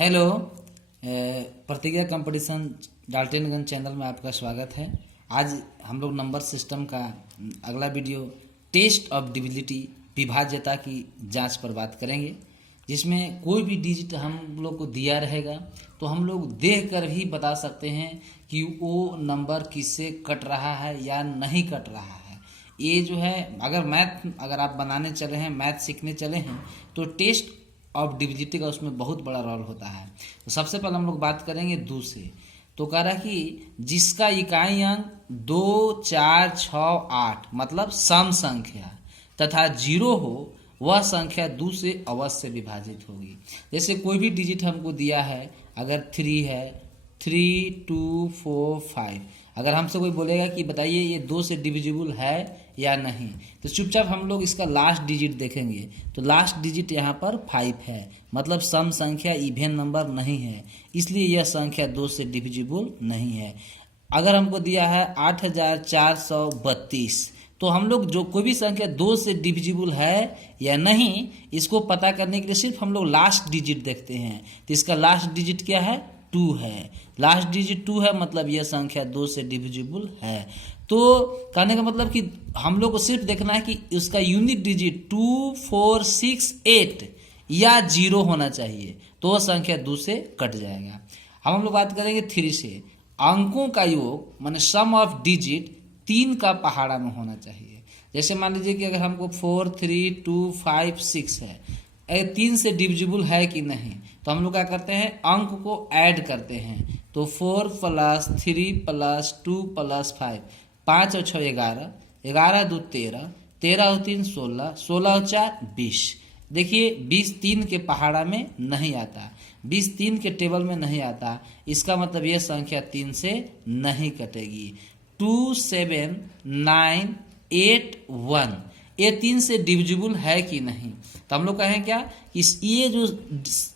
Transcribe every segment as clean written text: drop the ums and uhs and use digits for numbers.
Hello. प्रतिज्ञा competition Daltonganj channel में आपका स्वागत है। आज हम लोग नंबर सिस्टम का अगला वीडियो टेस्ट ऑफ डिविजिबिलिटी विभाज्यता की जांच पर बात करेंगे, जिसमें कोई भी डिजिट हम लोग को दिया रहेगा तो हम लोग देख कर ही बता सकते हैं कि वो नंबर किससे कट रहा है या नहीं कट रहा है। ये जो है अगर आप बनाने चले हैं, मैथ सीखने चले हैं, तो टेस्ट ऑफ डिविजिबिलिटी का उसमें बहुत बड़ा रोल होता है। तो सबसे पहले हम लोग बात करेंगे 2 से। तो कह रहा है कि जिसका इकाई अंक 2, 4, 6, 8 मतलब सम संख्या तथा 0 हो, वह संख्या 2 से अवश्य विभाजित होगी। जैसे कोई भी डिजिट हमको दिया है, अगर 3 है, 3, 2, 4, 5, अगर हमसे कोई बोलेगा कि बताइए ये 2 से डिविजिबल है या नहीं, तो चुपचाप हम लोग इसका लास्ट डिजिट देखेंगे। तो लास्ट डिजिट यहाँ पर 5 है, मतलब सम संख्या इवन नंबर नहीं है, इसलिए यह संख्या 2 से डिविजिबल नहीं है। अगर हमको दिया है 8432, तो हम लोग जो कोई भी संख्या 2 से डिविजिबल है या नहीं, इसको पता करने के लिए सिर्फ हम लोग लास्ट डिजिट देखते हैं। तो इसका लास्ट डिजिट क्या है? 2 है। लास्ट डिजिट 2 है, मतलब यह संख्या 2 से डिविजिबल है। तो कहने का मतलब कि हम लोग को सिर्फ देखना है कि उसका यूनिट डिजिट 2, 4, 6, 8 या 0 होना चाहिए, तो वह संख्या 2 से कट जाएगा। अब हम लोग बात करेंगे 3 से। अंकों का योग माने सम ऑफ डिजिट 3 का पहाड़ा में होना चाहिए। जैसे मान लीजिए कि अगर हमको 4, 3, 2, 5, 6 है, 3 से डिविजिबल है कि नहीं, तो हम लोग क्या करते हैं, अंक को ऐड करते हैं। तो 4 + 3 + 2 + 5, 5 और 6 11, 11 2 13, 13 और 3 16, 16 और 4 20। देखिए 20 3 के पहाड़ा में नहीं आता, 20 3 के टेबल में नहीं आता, इसका मतलब यह संख्या 3 से नहीं कटेगी। 2 7 9 8 1, ये 3 से डिविजिबल है कि नहीं, तो हम लोग कहें क्या, ये जो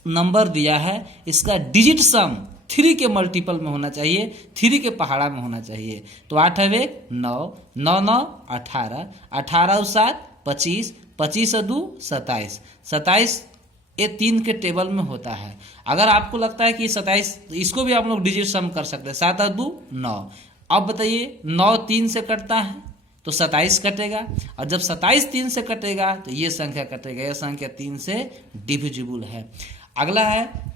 नंबर दिया है इसका डिजिट सम 3 के मल्टीपल में होना चाहिए, 3 के पहाड़ा में होना चाहिए। तो 8 है 9, 9 9 18, 18 और 7 25, 25 और 2 27, 27 ये 3 के टेबल में होता है। अगर आपको लगता है कि 27, इसको भी आप लोग डिजिट सम कर सकते हैं। 7 और 2 9। अब बताइए 9 3 से कटता है तो 27 कटेगा, और जब 27 3 से कटेगा तो ये संख्या कटेगा, यह संख्या 3 से डिविजिबल है। अगला है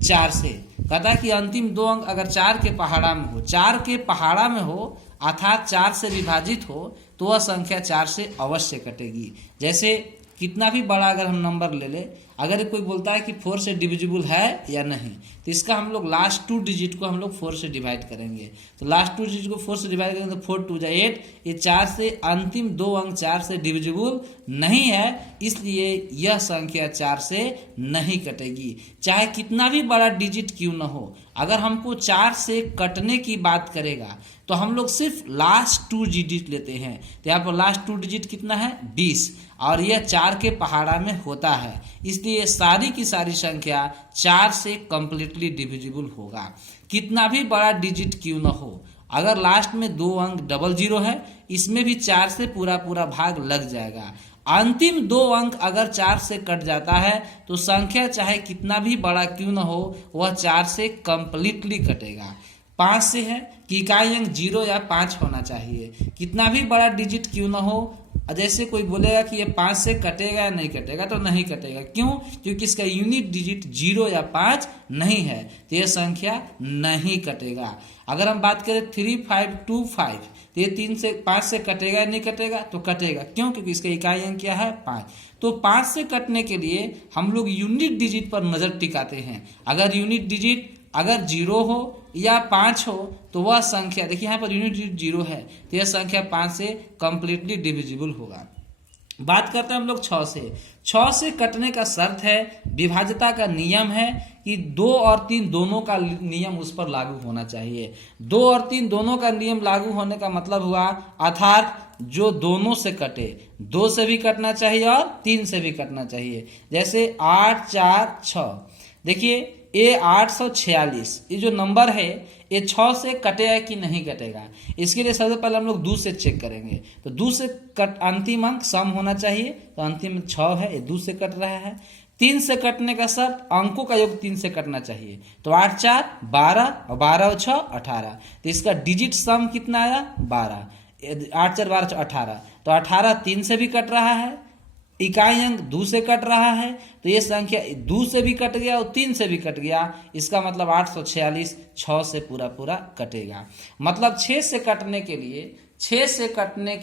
4 से। कहता है कि अंतिम 2 अंक अगर 4 के पहाड़ा में हो, 4 के पहाड़ा में हो अर्थात 4 से विभाजित हो, तो वह संख्या 4 से अवश्य कटेगी। जैसे कितना भी बड़ा अगर हम नंबर ले ले, अगर कोई बोलता है कि 4 से डिविजिबल है या नहीं, तो इसका हम लोग लास्ट 2 डिजिट को हम लोग 4 से डिवाइड करेंगे। तो लास्ट 2 डिजिट को 4 से डिवाइड करेंगे तो 4 2 8, ये 4 से अंतिम 2 अंक 4 से डिविजिबल नहीं है, इसलिए यह संख्या 4 से नहीं कटेगी, चाहे कितना भी बड़ा डिजिट क्यों न हो। अगर हमको 4 से कटने की बात करेगा तो हम लोग सिर्फ लास्ट 2 डिजिट लेते हैं। तो यहाँ पर लास्ट 2 डिजिट कितना है? 20, और यह 4 के पहाड़ा में होता है, इसलिए सारी की सारी संख्या 4 से कंप्लीटली डिविजिबल होगा, कितना भी बड़ा डिजिट क्यों न हो। अगर लास्ट में 2 अंक 00 है, इसमें भी 4 से पूरा भाग लग जाएगा। अंतिम 2 अंक अगर 4 से कट जाता है तो संख्या चाहे कितना भी बड़ा क्यों न हो, वह 4 से कंप्लीटली कटेगा। 5 से है कि इकाई अंक 0 या 5 होना चाहिए, कितना भी बड़ा डिजिट क्यों न हो। जैसे कोई बोलेगा कि ये 5 से कटेगा या नहीं कटेगा, तो नहीं कटेगा। क्यों? क्योंकि इसका यूनिट डिजिट 0 या 5 नहीं है, तो यह संख्या नहीं कटेगा। अगर हम बात करें 3 5 2 5, तो ये 3 से 5 से कटेगा या नहीं कटेगा? तो कटेगा। क्यों? क्योंकि इसका इकाई अंक क्या है? 5। तो 5 से कटने के लिए हम लोग यूनिट डिजिट पर नजर टिकाते हैं। अगर यूनिट डिजिट अगर 0 हो या 5 हो, तो वह संख्या, देखिए यहाँ पर यूनिट डिजिट 0 है, तो यह संख्या 5 से कंप्लीटली डिविजिबल होगा। बात करते हैं हम लोग 6 से। 6 से कटने का शर्त है, विभाज्यता का नियम है कि 2 और 3 दोनों का नियम उस पर लागू होना चाहिए। 2 और 3 दोनों का नियम लागू होने का मतलब हुआ अर्थात जो दोनों से कटे, 2 से भी कटना चाहिए और 3 से भी कटना चाहिए। जैसे 8 4 6, देखिए ये 846, ये जो नंबर है ये 6 से कटेगा कि नहीं कटेगा, इसके लिए सबसे पहले हम लोग 2 से चेक करेंगे। तो 2 से अंतिम अंक सम होना चाहिए, तो अंतिम 6 है, ये 2 से कट रहा है। 3 से कटने का शर्त अंकों का योग 3 से कटना चाहिए। तो 8 4 12 और 12 और 6 18। तो इसका डिजिट सम कितना आया 12। 8 4 12 6 18। तो 18 3 से भी कट रहा है, इकाई अंक 2 से कट रहा है, तो ये संख्या 2 से भी कट गया और 3 से भी कट गया। इसका मतलब 846 6 से पूरा पूरा कटेगा। मतलब 6 से कटने के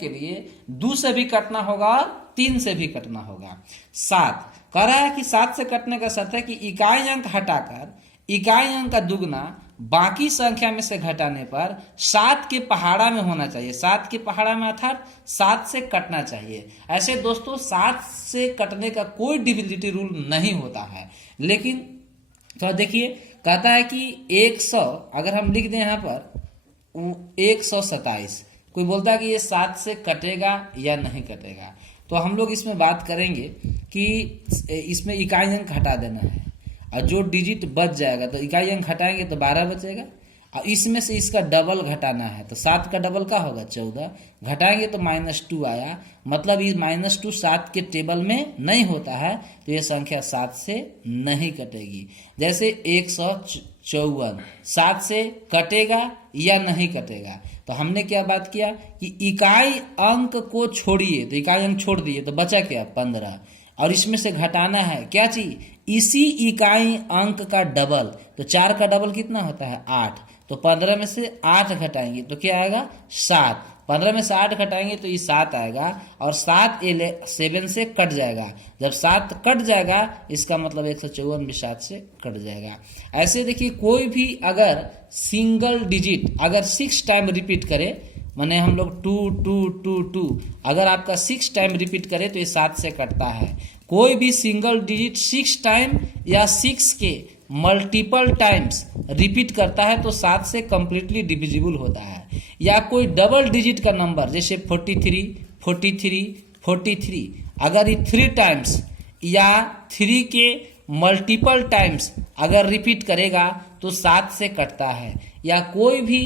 लिए 2 से भी कटना होगा और 3 से भी कटना होगा। 7 कह रहा है कि 7 से कटने का शर्त है कि इकाई अंक हटाकर इकाई अंक का दुगना बाकी संख्या में से घटाने पर 7 के पहाड़ा में होना चाहिए। 7 के पहाड़ा में अर्थात 7 से कटना चाहिए। ऐसे दोस्तों 7 से कटने का कोई डिविजिबिलिटी रूल नहीं होता है, लेकिन तो देखिए कहता है कि 100 अगर हम लिख दें यहाँ पर 127, कोई बोलता है कि ये 7 से कटेगा या नहीं कटेगा। तो हम लोग इसमें बात करेंगे कि इसमें इकाई अंक हटा देना है और जो डिजिट बच जाएगा तो इकाई अंक हटाएंगे तो 12 बचेगा और इसमें से इसका डबल घटाना है। तो 7 का डबल का होगा 14, घटाएंगे तो -2 आया। मतलब ये -2 7 के टेबल में नहीं होता है, तो ये संख्या 7 से नहीं कटेगी। जैसे 154 7 से कटेगा या नहीं कटेगा। तो हमने क्या बात किया कि इकाई अंक को छोड़िए, तो इकाई अंक छोड़ दिए तो बचा क्या 15 और इसमें से घटाना है क्या चीज, इसी इकाई अंक का डबल। तो 4 का डबल कितना होता है 8, तो 15 में से 8 घटाएंगे तो क्या आएगा 7। 15 में से 8 घटाएंगे तो ये 7 आएगा और 7 से कट जाएगा। जब 7 कट जाएगा इसका मतलब 154 भी 7 से कट जाएगा। ऐसे देखिए कोई भी अगर सिंगल डिजिट अगर 6 टाइम रिपीट करे, माने हम लोग 2 2 2 2 अगर आपका 6 टाइम रिपीट करे तो ये 7 से कटता है। कोई भी सिंगल डिजिट 6 टाइम या 6 के मल्टीपल टाइम्स रिपीट करता है तो 7 से कंप्लीटली डिविजिबल होता है। या कोई डबल डिजिट का नंबर जैसे 43 43 43 अगर ये 3 टाइम्स या 3 के मल्टीपल टाइम्स अगर रिपीट करेगा तो 7 से कटता है। या कोई भी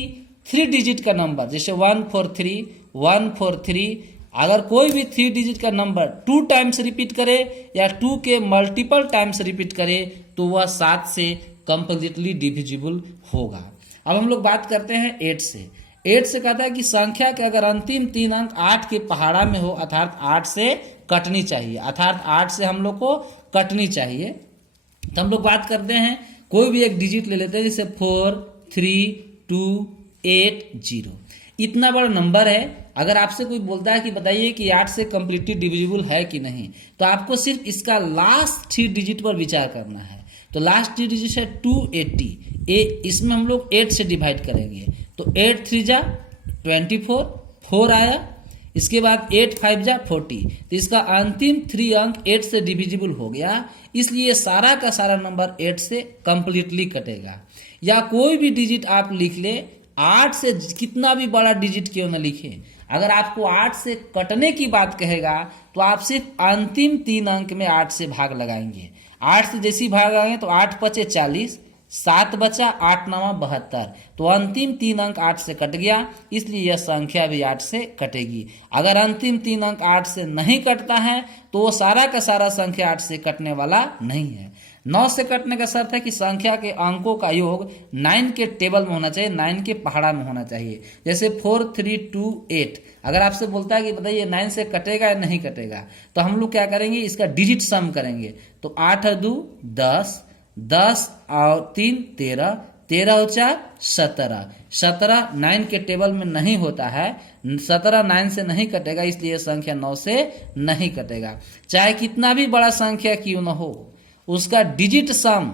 3 डिजिट का नंबर जैसे 143 143 अगर कोई भी 3 डिजिट का नंबर 2 टाइम्स रिपीट करे या 2 के मल्टीपल टाइम्स रिपीट करे तो वह 7 से कंप्लीटली डिविजिबल होगा। अब हम लोग बात करते हैं 8 से। 8 से कहता है कि संख्या के अगर अंतिम 3 अंक 8 के पहाड़ा में हो अर्थात 8 से कटनी चाहिए, अर्थात 8 से हम लोग को कटनी चाहिए। तो हम लोग बात करते हैं कोई भी एक डिजिट ले लेते हैं जैसे 4 3 2 8 0। इतना बड़ा नंबर है। अगर आपसे कोई बोलता है कि बताइए कि 8 से कंप्लीटली डिविजिबल है कि नहीं, तो आपको सिर्फ इसका लास्ट 3 डिजिट पर विचार करना है। तो लास्ट 3 डिजिट है 280, इसमें हम लोग 8 से डिवाइड करेंगे तो 8 3 जा 24 4 आया। इसके बाद 8 5 जा 40, तो इसका अंतिम 3 अंक 8 से डिविजिबल हो गया, इसलिए सारा का सारा नंबर 8 से कंप्लीटली कटेगा। या कोई भी डिजिट आप लिख ले 8 से कितना भी बड़ा डिजिट क्यों न लिखे, अगर आपको 8 से कटने की बात कहेगा तो आप सिर्फ अंतिम 3 अंक में 8 से भाग लगाएंगे। 8 से जैसी भाग लगाएंगे तो 8 5 40, 7 बचा 8 9 72, तो अंतिम 3 अंक 8 से कट गया, इसलिए यह संख्या भी 8 से कटेगी। अगर अंतिम 3 अंक 8 से नहीं कटता है तो वो सारा का सारा संख्या 8 से कटने वाला नहीं है। 9 से कटने का शर्त है कि संख्या के अंकों का योग 9 के टेबल में होना चाहिए, 9 के पहाड़ा में होना चाहिए। जैसे 4 3 2 8 अगर आपसे बोलता है कि बताइए 9 से कटेगा या नहीं कटेगा, तो हम लोग क्या करेंगे इसका डिजिट सम करेंगे। तो 8 2 10 10 और 3 13 13 और 4 17 17 9 के टेबल में नहीं होता है, 17 9 से नहीं कटेगा, इसलिए संख्या 9 से नहीं कटेगा। चाहे कितना भी बड़ा संख्या क्यों न हो उसका डिजिट सम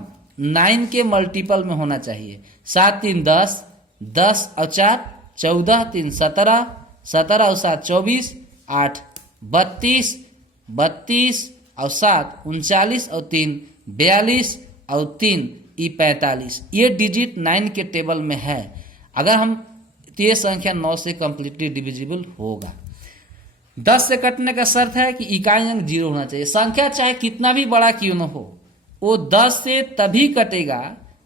9 के मल्टीपल में होना चाहिए। 7 3 10 10 और 4 14 3 17 17 और 7 24 8 32 32 और 7 39 और 3 42 और 3 45, ये डिजिट 9 के टेबल में है। अगर हम ये संख्या 9 से कंप्लीटली डिविजिबल होगा। 10 से कटने का शर्त है कि इकाई अंक 0 होना चाहिए। संख्या चाहे कितना भी बड़ा क्यों न हो वो 10 से तभी कटेगा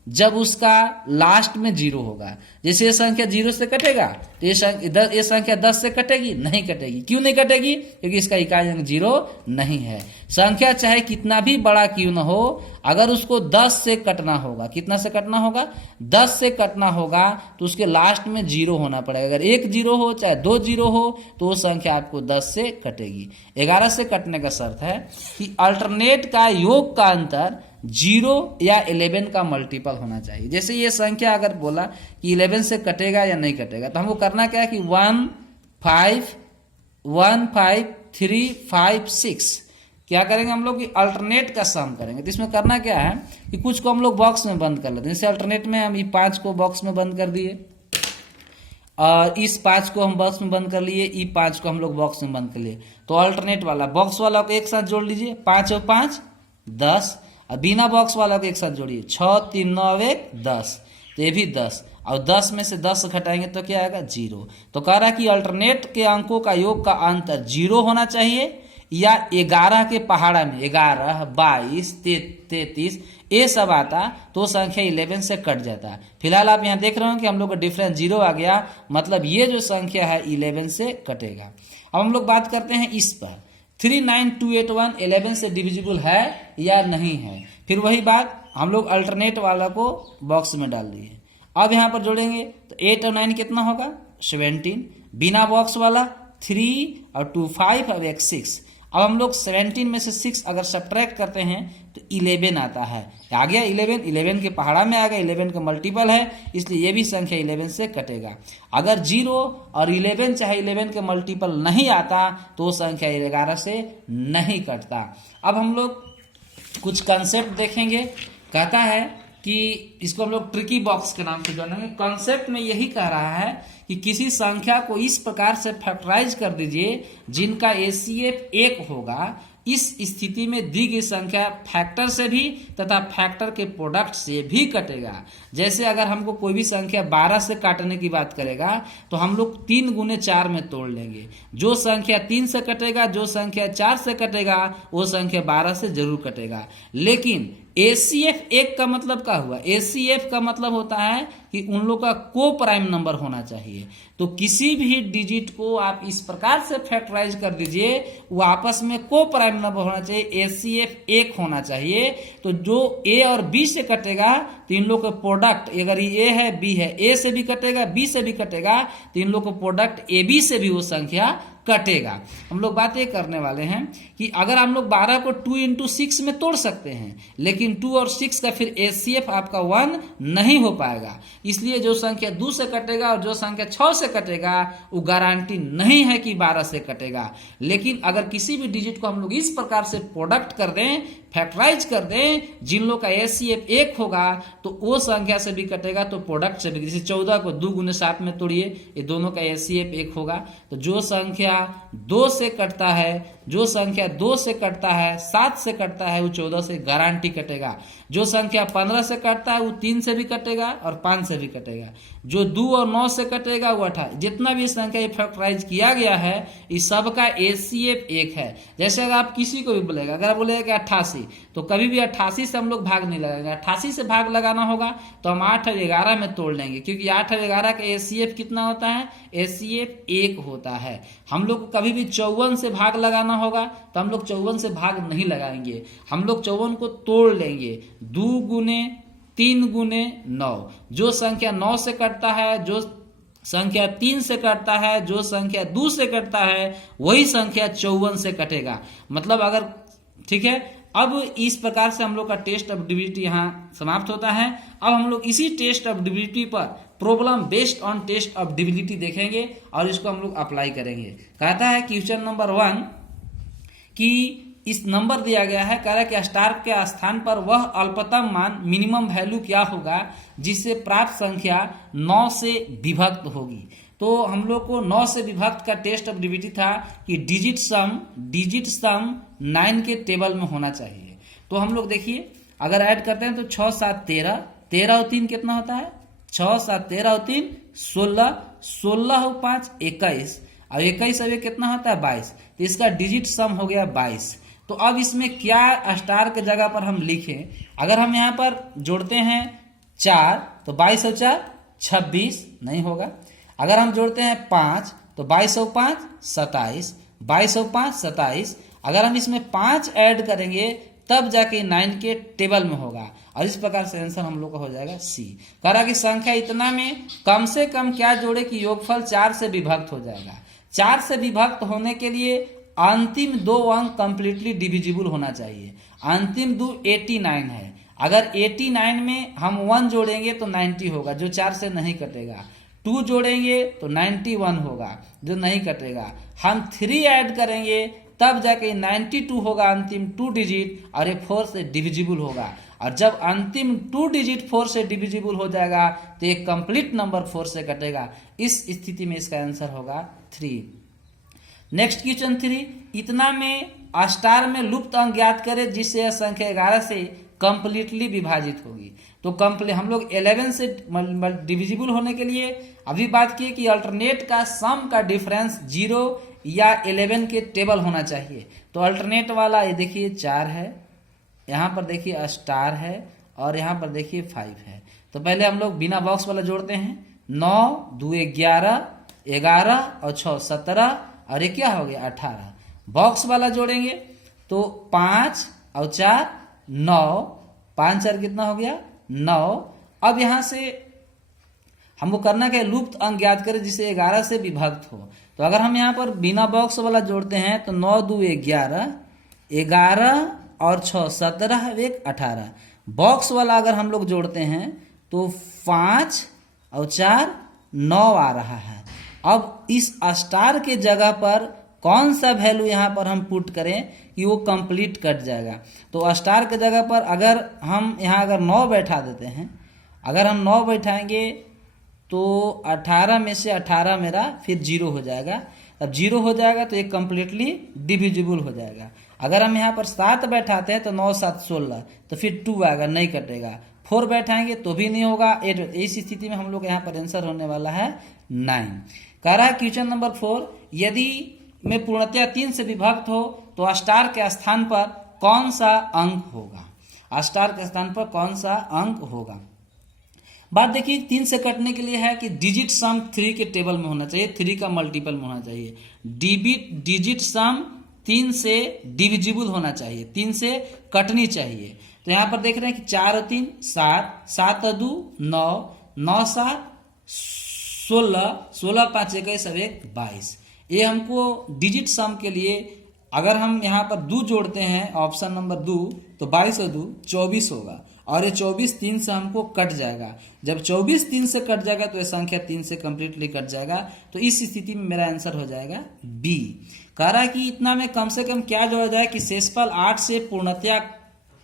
जब उसका लास्ट में 0 होगा। जैसे ये संख्या 0 से कटेगा तो ये संख्या 10 से कटेगी, नहीं कटेगी। क्यों नहीं कटेगी? क्योंकि इसका इकाई अंक 0 नहीं है। संख्या चाहे कितना भी बड़ा क्यों न हो, अगर उसको 10 से कटना होगा, कितना से कटना होगा? 10 से कटना होगा तो उसके लास्ट में 0 होना पड़ेगा। अगर 1 0 हो चाहे 2 0 हो तो वो संख्या आपको 10 से कटेगी। 11 से कटने का शर्त है कि अल्टरनेट का योग का अंतर 0 या 11 का मल्टीपल होना चाहिए। जैसे ये संख्या अगर बोला कि 11 से कटेगा या नहीं कटेगा, तो हमको करना क्या है कि 1 5 1 5 3 5 6 क्या करेंगे हम लोग कि अल्टरनेट का सम करेंगे। तो इसमें करना क्या है कि कुछ को हम लोग बॉक्स में बंद कर लेते हैं। जैसे अल्टरनेट में हम ये 5 को बॉक्स में बंद कर दिए और इस 5 को हम बॉक्स में बंद कर लिए, ई 5 को हम लोग बॉक्स में बंद कर लिए। तो अल्टरनेट वाला बॉक्स वाला को एक साथ जोड़ लीजिए, 5 और 5 10, और बिना बॉक्स वाला को एक साथ जोड़िए, 6 3 9 1 10, तो ये भी 10, और 10 में से 10 घटाएंगे तो क्या आएगा? 0। तो कह रहा है कि अल्टरनेट के अंकों का योग का अंतर 0 होना चाहिए या 11 के पहाड़ा में 11 22 33 ये सब आता तो संख्या 11 से कट जाता। फिलहाल आप यहाँ देख रहे हो कि हम लोग का डिफरेंस 0 आ गया, मतलब ये जो संख्या है 11 से कटेगा। अब हम लोग बात करते हैं इस पर 39281 11 से डिविजिबल है या नहीं है। फिर वही बात हम लोग अल्टरनेट वाला को बॉक्स में डाल दिए। अब यहाँ पर जोड़ेंगे तो 8 और 9 कितना होगा? 17, बिना बॉक्स वाला 3 और 2 5 और 1 6। अब हम लोग 17 में से 6 अगर सब्ट्रैक्ट करते हैं तो 11 आता है। आ गया 11, 11 के पहाड़ा में आ गया, 11 का मल्टीपल है, इसलिए ये भी संख्या 11 से कटेगा। अगर 0 और 11 चाहे 11 के मल्टीपल नहीं आता तो संख्या 11 से नहीं कटता। अब हम लोग कुछ कंसेप्ट देखेंगे। कहता है कि इसको हम लोग ट्रिकी बॉक्स के नाम से जानेंगे। कॉन्सेप्ट में यही कह रहा है कि किसी संख्या को इस प्रकार से फैक्टराइज कर दीजिए जिनका एचसीएफ 1 होगा। इस स्थिति में दी गई संख्या फैक्टर से भी तथा फैक्टर के प्रोडक्ट से भी कटेगा। जैसे अगर हमको कोई भी संख्या 12 से काटने की बात करेगा तो हम लोग 3 गुने 4 में तोड़ लेंगे। जो संख्या 3 से कटेगा, जो संख्या 4 से कटेगा, वो संख्या 12 से जरूर कटेगा। लेकिन एचसीएफ 1 का मतलब क्या हुआ? एचसीएफ का मतलब होता है कि उन लोग का को प्राइम नंबर होना चाहिए। तो किसी भी डिजिट को आप इस प्रकार से फैक्टराइज कर दीजिए वो आपस में को प्राइम नंबर होना चाहिए, एचसीएफ 1 होना चाहिए। तो जो ए और बी से कटेगा तो इन लोग का प्रोडक्ट, अगर ये ए है बी है, ए से भी कटेगा बी से भी कटेगा, तो इन लोग का प्रोडक्ट ए बी से भी वो संख्या कटेगा। हम लोग बात ये करने वाले हैं कि अगर हम लोग 12 को 2 into 6 में तोड़ सकते हैं, लेकिन 2 और 6 का फिर एचसीएफ आपका 1 नहीं हो पाएगा। इसलिए जो संख्या 2 से कटेगा और जो संख्या 6 से कटेगा वो गारंटी नहीं है कि 12 से कटेगा। लेकिन अगर किसी भी डिजिट को हम लोग इस प्रकार से प्रोडक्ट कर दें, फैक्टराइज कर दें, जिन लोग का एचसीएफ 1 होगा तो वो संख्या से भी कटेगा तो प्रोडक्ट से भी। जैसे 14 को 2 गुने 7 में तोड़िए, ये दोनों का एचसीएफ 1 होगा। तो जो संख्या 2 से कटता है, जो संख्या 2 से कटता है, 7 से कटता है, वो 14 से गारंटी कटेगा। जो संख्या 15 से कटता है वो 3 से भी कटेगा और 5 से भी कटेगा। जो 2 और 9 से कटेगा वो 28। जितना भी संख्या फैक्टराइज किया गया है इस सब का एचसीएफ 1 है। जैसे अगर आप किसी को भी बोलेगा, अगर आप बोलेगा कि 88, तो कभी भी 88 से हम लोग भाग नहीं लगाएंगे। 88 से भाग लगाना होगा तो हम 8 और 11 में तोड़ लेंगे, क्योंकि 8 और 11 का एचसीएफ कितना होता है? एचसीएफ 1 होता है। हम लोग को कभी भी 54 से भाग लगाना होगा तो हम लोग 54 से भाग नहीं लगाएंगे, हम लोग 54 को तोड़ लेंगे। 2 गुने 3 गुने 9, जो संख्या 9 से कटता है, जो संख्या 3 से कटता है, जो संख्या 2 से कटता है, वही संख्या 54 से कटेगा। मतलब अगर ठीक है, अब इस प्रकार से हम लोग का टेस्ट ऑफ डिविजिबिलिटी यहाँ समाप्त होता है। अब हम लोग इसी टेस्ट ऑफ डिविजिबिलिटी पर problem based on test of divisibility देखेंगे और इसको हम लोग अप्लाई करेंगे। कहता है क्वेश्चन नंबर 1 कि इस नंबर दिया गया है, कह रहा है कि स्टार के स्थान पर वह अल्पतम मान मिनिमम वैल्यू क्या होगा जिससे प्राप्त संख्या 9 से विभक्त होगी। तो हम लोग को 9 से विभक्त का टेस्ट ऑफ डिविजिबिलिटी था कि डिजिट सम 9 के टेबल में होना चाहिए। तो हम लोग देखिए अगर ऐड करते हैं तो 6 7 13, 13 और 3 कितना होता है? 6 7 13 और 3 16, 16 और 5 21, और 21 अब कितना होता है? 22। तो इसका डिजिट सम हो गया 22। तो अब इसमें क्या स्टार के जगह पर हम लिखें? अगर हम यहाँ पर जोड़ते हैं 4, तो 22 और 4 26, नहीं होगा। अगर हम जोड़ते हैं 5, तो 22 और 5 27, 22 और 5 27। अगर हम इसमें 5 ऐड करेंगे तब जाके 9 के टेबल में होगा, और इस प्रकार से आंसर हम लोग का हो जाएगा सी। कह रहा कि संख्या इतना में कम से कम क्या जोड़े कि योगफल 4 से विभक्त हो जाएगा। 4 से विभक्त होने के लिए अंतिम 2 अंक कंप्लीटली डिविजिबल होना चाहिए। अंतिम 2 89 है, अगर 89 में हम 1 जोड़ेंगे तो 90 होगा, जो 4 से नहीं कटेगा। 2 जोड़ेंगे तो 91 होगा, जो नहीं कटेगा। हम 3 ऐड करेंगे तब जाके 92 होगा अंतिम 2 डिजिट, और ये 4 से डिविजिबल होगा। और जब अंतिम 2 डिजिट 4 से डिविजिबल हो जाएगा तो एक कंप्लीट नंबर 4 से कटेगा। इस स्थिति में इसका आंसर होगा 3। नेक्स्ट क्वेश्चन 3, इतना में स्टार में लुप्त अंक ज्ञात करें जिससे यह संख्या 11 से कंप्लीटली विभाजित होगी। तो हम लोग 11 से डिविजिबल होने के लिए अभी बात किए कि अल्टरनेट का सम का डिफरेंस 0 या 11 के टेबल होना चाहिए। तो अल्टरनेट वाला ये देखिए 4 है, यहाँ पर देखिए स्टार है, और यहाँ पर देखिए 5 है। तो पहले हम लोग बिना बॉक्स वाला जोड़ते हैं। 9 2 11, 11 और 6 17, और ये क्या हो गया 18। बॉक्स वाला जोड़ेंगे तो 5 और 4 9, 5 4 कितना हो गया 9। अब यहाँ से हमको करना क्या, लुप्त अंक ज्ञात करें जिसे 11 से विभक्त हो। तो अगर हम यहाँ पर बिना बॉक्स वाला जोड़ते हैं तो 9 2 11, 11 और 6 17, 1 18। बॉक्स वाला अगर हम लोग जोड़ते हैं तो 5 और 4 9 आ रहा है। अब इस स्टार के जगह पर कौन सा वैल्यू यहाँ पर हम पुट करें कि वो कंप्लीट कट जाएगा। तो स्टार के जगह पर अगर हम यहाँ अगर 9 बैठा देते हैं, अगर हम 9 बैठाएंगे तो 18 में से 18 मेरा फिर 0 हो जाएगा। अब 0 हो जाएगा तो ये कंप्लीटली डिविजिबल हो जाएगा। अगर हम यहाँ पर 7 बैठाते हैं तो 9 7 16, तो फिर 2 आएगा, नहीं कटेगा। 4 बैठाएंगे तो भी नहीं होगा। इस स्थिति में हम लोग यहाँ पर आंसर होने वाला है 9। कह रहा है क्वेश्चन नंबर 4, यदि में पूर्णतया 3 से विभक्त हो तो स्टार के स्थान पर कौन सा अंक होगा। स्टार के स्थान पर कौन सा अंक होगा। बात देखिए 3 से कटने के लिए है कि डिजिट सम 3 के टेबल में होना चाहिए, 3 का मल्टीपल में होना चाहिए। डिजिट सम 3 से डिविजिबल होना चाहिए, 3 से कटनी चाहिए। तो यहाँ पर देख रहे हैं कि 4 और 3 7, 7 और 2 9, 9 7 16, 16 5 21 और 1 22। ये हमको डिजिट सम के लिए अगर हम यहाँ पर 2 जोड़ते हैं ऑप्शन नंबर 2, तो 22 और 2 24 होगा, और ये 24 3 से हमको कट जाएगा। जब 24 3 से कट जाएगा तो ये संख्या 3 से कंप्लीटली कट जाएगा। तो इस स्थिति में मेरा आंसर हो जाएगा बी। कह रहा है कि इतना में कम से कम क्या जोड़ा जाए कि शेषफल 8 से पूर्णतया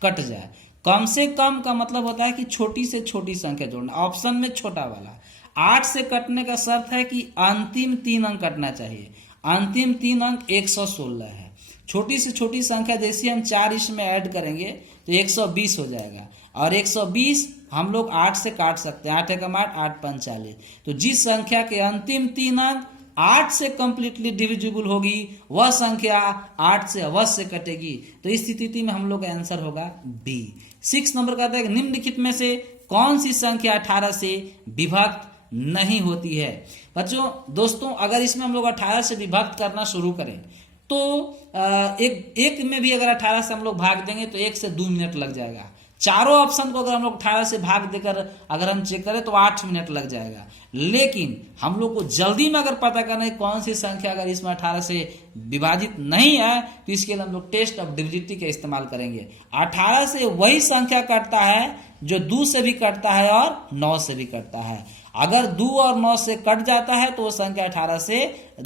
कट जाए। कम से कम का मतलब होता है कि छोटी से छोटी संख्या जोड़ना। ऑप्शन में छोटा वाला 8 से कटने का शर्त है कि अंतिम 3 अंक कटना चाहिए। अंतिम 3 अंक 116 है। छोटी से छोटी संख्या जैसे हम 4 इसमें ऐड करेंगे तो 120 हो जाएगा, और 120 हम लोग 8 से काट सकते हैं। 8 एकम 8, 8 5 40। तो जिस संख्या के अंतिम 3 अंक 8 से कंप्लीटली डिविजिबल होगी वह संख्या 8 से अवश्य कटेगी। तो इस स्थिति में हम लोग का आंसर होगा बी। 6 नंबर कहता है कि निम्नलिखित में से कौन सी संख्या 18 से विभक्त नहीं होती है। बच्चों दोस्तों, अगर इसमें हम लोग 18 से विभक्त करना शुरू करें तो एक में भी अगर 18 से हम लोग भाग देंगे तो 1 से 2 मिनट लग जाएगा। चारों ऑप्शन को अगर हम लोग 18 से भाग देकर अगर हम चेक करें तो 8 मिनट लग जाएगा। लेकिन हम लोग को जल्दी में अगर पता करना है कौन सी संख्या अगर इसमें 18 से विभाजित नहीं है तो इसके लिए हम लोग टेस्ट ऑफ डिविजिबिलिटी का इस्तेमाल करेंगे। 18 से वही संख्या कटता है जो 2 से भी कटता है और 9 से भी कटता है। अगर 2 और 9 से कट जाता है तो वो संख्या 18 से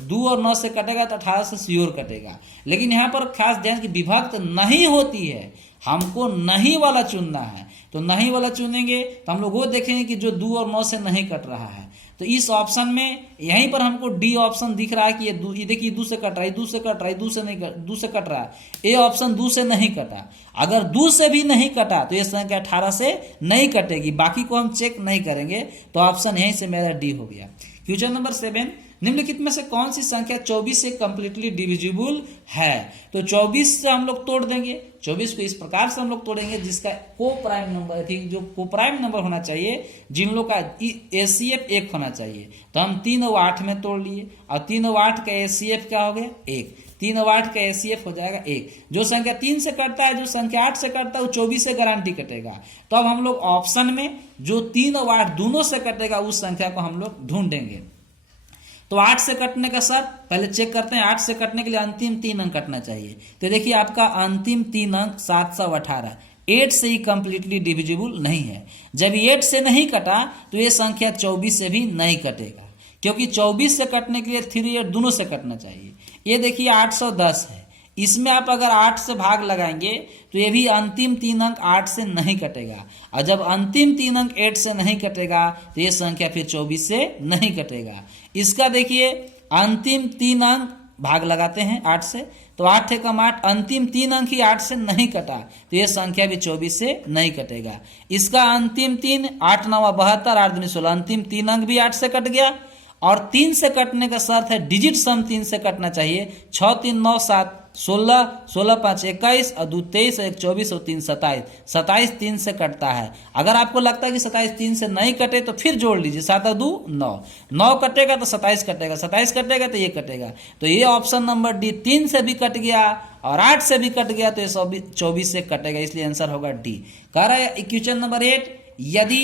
2 और 9 से कटेगा तो 18 से श्योर कटेगा। लेकिन यहाँ पर खास ध्यान की विभक्त नहीं होती है, हमको नहीं वाला चुनना है। तो नहीं वाला चुनेंगे तो हम लोग वो देखेंगे कि जो 2 और 9 से नहीं कट रहा है। तो इस ऑप्शन में यहीं पर हमको डी ऑप्शन दिख रहा है कि ये देखिए 2 से कट रहा है, 2 से कट रहा है, 2 से नहीं 2 से कट रहा है। ये ऑप्शन 2 से नहीं कटा। अगर 2 से भी नहीं कटा तो ये संख्या 18 से नहीं कटेगी। बाकी को हम चेक नहीं करेंगे। तो ऑप्शन यहीं से मेरा डी हो गया। क्वेश्चन नंबर 7, निम्नलिखित में से कौन सी संख्या 24 से कंप्लीटली डिविजिबल है? तो 24 से हम लोग तोड़ देंगे, 24 को इस प्रकार से हम लोग तोड़ेंगे जिसका को प्राइम नंबर जो को प्राइम नंबर होना चाहिए, जिन लोग का एसीएफ 1 होना चाहिए। तो हम 3 और 8 में तोड़ लिए और 3 और 8 का एसीएफ क्या हो गया? 1। 3 और 8 का एसीएफ हो जाएगा 1। जो संख्या 3 से कटता है, जो संख्या 8 से कटता है, वो 24 से गारंटी कटेगा। तो अब हम लोग ऑप्शन में जो 3 और 8 दोनों से कटेगा उस संख्या को हम लोग ढूंढेंगे। तो 8 से कटने का सर पहले चेक करते हैं। 8 से कटने के लिए अंतिम 3 अंक कटना चाहिए। तो देखिए आपका अंतिम 3 अंक 718 8 से ही कंप्लीटली डिविजिबल नहीं है। जब 8 से नहीं कटा तो ये संख्या 24 से भी नहीं कटेगा, क्योंकि 24 से कटने के लिए 3 8 दोनों से कटना चाहिए। ये देखिए 810 है, इसमें आप अगर 8 से भाग लगाएंगे तो ये भी अंतिम 3 अंक 8 से नहीं कटेगा, और जब अंतिम 3 अंक 8 से नहीं कटेगा तो ये संख्या फिर 24 से नहीं कटेगा। इसका देखिए अंतिम 3 अंक भाग लगाते हैं 8 से, तो 8 एकम 8, अंतिम 3 अंक ही 8 से नहीं कटा तो ये संख्या भी 24 से नहीं कटेगा। इसका अंतिम 3 8 9 72 8 दूनी 16, अंतिम 3 अंक भी 8 से कट गया। और 3 से कटने का शर्त है डिजिट सम 3 से कटना चाहिए। 6 3 9 7 16 16 5 21 और 2 23 1 24 और 3 27 27 3 से कटता है। अगर आपको लगता है कि 27 3 से नहीं कटे तो फिर जोड़ लीजिए, 7 और 2 9 9 कटेगा तो 27 कटेगा, 27 कटेगा तो ये कटेगा। तो ये ऑप्शन नंबर डी 3 से भी कट गया और 8 से भी कट गया तो ये 24 से कटेगा, इसलिए आंसर होगा डी। कह रहा है क्वेश्चन नंबर 8, यदि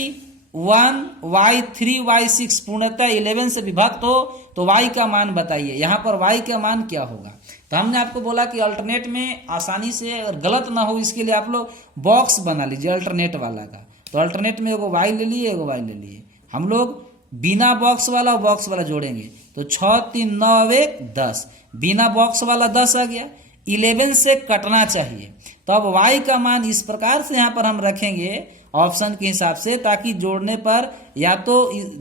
1 y 3 y 6 पूर्णतः 11 से विभक्त हो तो y का मान बताइए। यहाँ पर y का मान क्या होगा? तो हमने आपको बोला कि अल्टरनेट में आसानी से अगर गलत ना हो इसके लिए आप लोग बॉक्स बना लीजिए अल्टरनेट वाला का। तो अल्टरनेट में एगो y ले लिए, एगो y ले लिए। हम लोग बिना बॉक्स वाला और बॉक्स वाला जोड़ेंगे तो 6 3 9 1 10, बिना बॉक्स वाला 10 आ गया। 11 से कटना चाहिए, तो अब y का मान इस प्रकार से यहाँ पर हम रखेंगे ऑप्शन के हिसाब से, ताकि जोड़ने पर या तो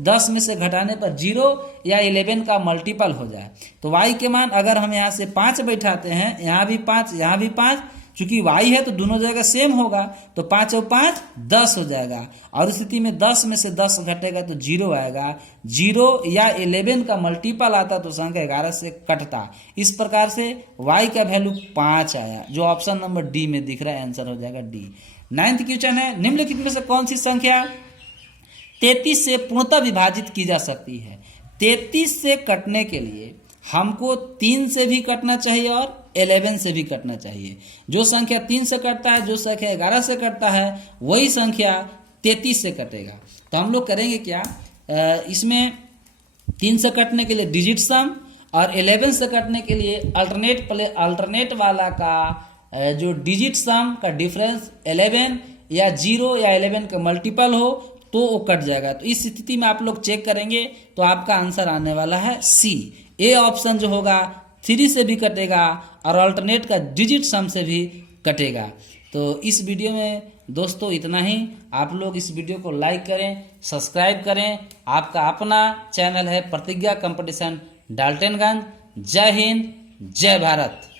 10 में से घटाने पर 0 या 11 का मल्टीपल हो जाए। तो y के मान अगर हम यहाँ से 5 बैठाते हैं, यहाँ भी 5 यहाँ भी 5, चूंकि y है तो दोनों जगह सेम होगा, तो 5 और 5 10 हो जाएगा। और स्थिति में 10 में से 10 घटेगा तो 0 आएगा। 0 या 11 का मल्टीपल आता तो संख्या 11 से कटता। इस प्रकार से y का वैल्यू 5 आया, जो ऑप्शन नंबर डी में दिख रहा है, आंसर हो जाएगा डी। 9th क्वेश्चन है, निम्नलिखित में से कौन सी संख्या 33 से पूर्णतः विभाजित की जा सकती है? 33 से कटने के लिए हमको 3 से भी कटना चाहिए और 11 से भी कटना चाहिए। जो संख्या 3 से कटता है, जो संख्या 11 से कटता है, वही संख्या 33 से कटेगा। तो हम लोग करेंगे क्या, इसमें 3 से कटने के लिए डिजिट सम और 11 से कटने के लिए अल्टरनेट वाला का जो डिजिट सम का डिफरेंस 11 या 0 या 11 का मल्टीपल हो तो वो कट जाएगा। तो इस स्थिति में आप लोग चेक करेंगे तो आपका आंसर आने वाला है सी। ए ऑप्शन जो होगा 3 से भी कटेगा और अल्टरनेट का डिजिट सम से भी कटेगा। तो इस वीडियो में दोस्तों इतना ही। आप लोग इस वीडियो को लाइक करें, सब्सक्राइब करें। आपका अपना चैनल है प्रतिज्ञा कंपटीशन डाल्टनगंज। जय हिंद, जय भारत।